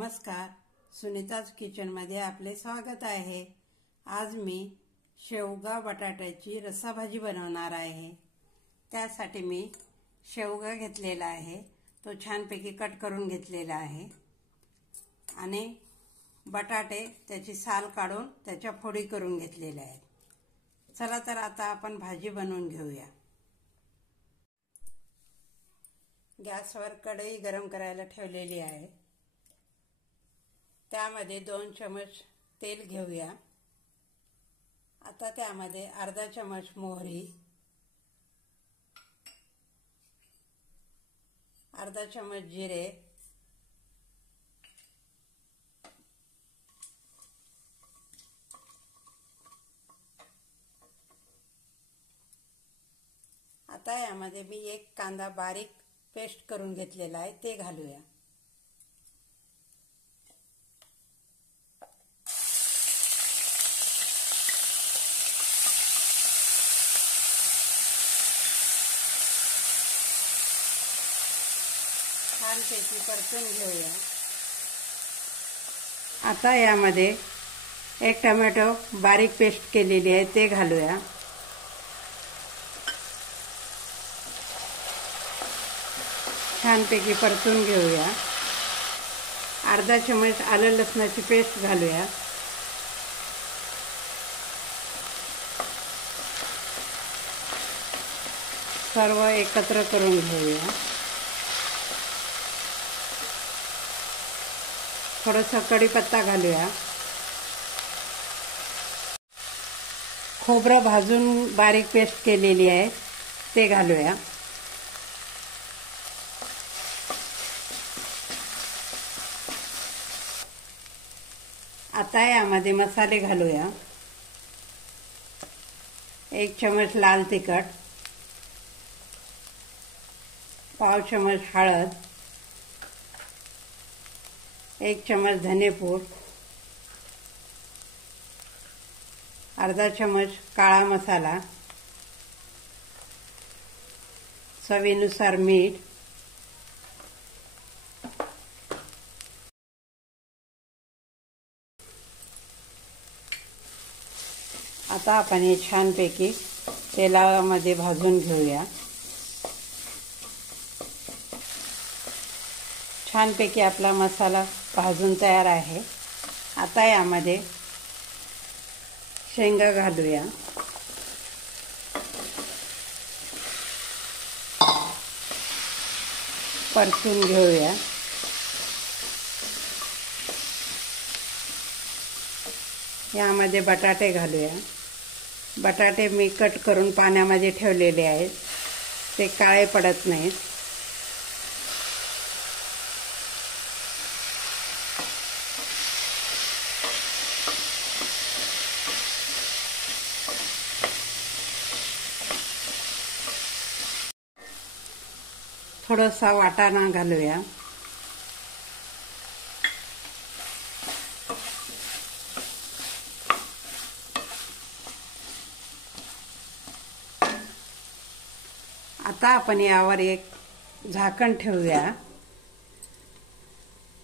नमस्कार, सुनीताज किचनमध्ये आपले स्वागत आहे। आज मी शेवगा बटाट्याची रस्साभाजी बनवणार आहे। त्यासाठी मी शेवगा घेतलेला आहे, तो छानपैकी कट करून घेतलेला आहे आणि बटाटे त्याची साल काढून त्याच्या फोडी करून घेतलेल्या आहेत। चला तर आता आपण भाजी बनवून घेऊया। गॅसवर कढई गरम करायला ठेवलेली आहे। त्यामध्ये 2 चमच तेल घेऊया। आता त्यामध्ये अर्धा चमच मोहरी, अर्धा चमच जिरे, आता यामध्ये मी एक कांदा बारीक पेस्ट करून घेतलेला आहे ते घालूया। छानपैकी परतून घेऊया। आता यामध्ये एक टोमॅटो बारीक पेस्ट केलेली आहे ते घालूया। छानपैकी परतून घेऊया। अर्धा चमच आलं लसणाची पेस्ट घालूया। सर्व एकत्र करून घेऊया। थोडासा कढीपत्ता घालूया। खोबरं भाजून बारीक पेस्ट केलेली आहे ते घालूया। आता यामध्ये मसाले घालूया। 1 चमच लाल तिखट, पाव चमच हळद, 1 चमच धनेपूड, अर्धा चमच काळा मसाला, चवीनुसार मीठ, आता आपण हे छानपैकी तेलामध्ये भाजून घेऊया। छानपैकी आपला मसाला भाजून तयार आहे। आता यामध्ये शेंगा घालूया। परतून घेऊया। यामध्ये बटाटे घालूया। बटाटे मी कट करून पाण्यामध्ये ठेवलेले आहेत, ते काळे पडत नाहीत। थोडासा वाटाणा घालूया। आता आपण यावर एक झाकण ठेवूया।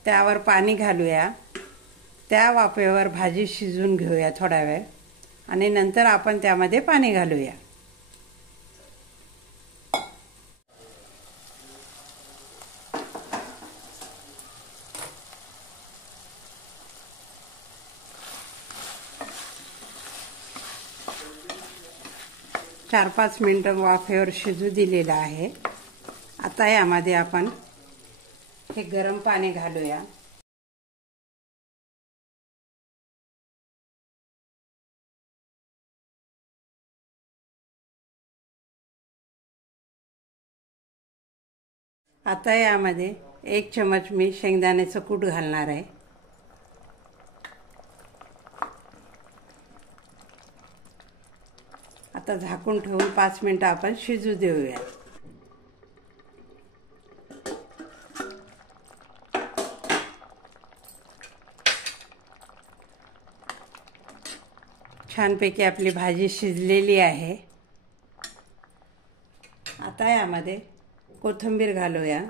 त्यावर पाणी घालूया। त्या वाफेवर भाजी शिजवून घेऊया थोडा वेळ आणि नंतर आपण त्यामध्ये पाणी घालूया। चार 5 मिनिटं वाफेवर शिजू दिलेला आहे। आता यामध्ये आपण हे गरम पाणी घालूया। आता यामध्ये 1 चमच मी शेंगदाण्याचं कूट घालणार आहे। आता झाकून ठेवून 5 मिनिटं आपण शिजू देऊया। छानपैकी आपली भाजी शिजलेली आहे। आता यामध्ये कोथिंबीर घालूया।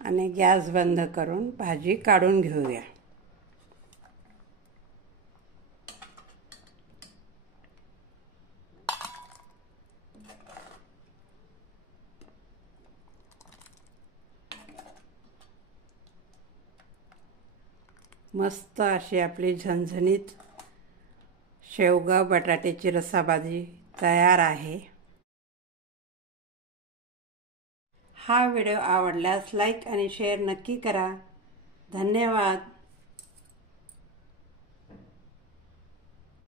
आणि गॅस बंद करून भाजी काढून घेऊया. मस्त अशी आपली झणझणीत शेवगा बटाट्याची रस्साभाजी तयार आहे. हा व्हिडिओ आवडल्यास लाईक आणि शेअर नक्की करा. धन्यवाद.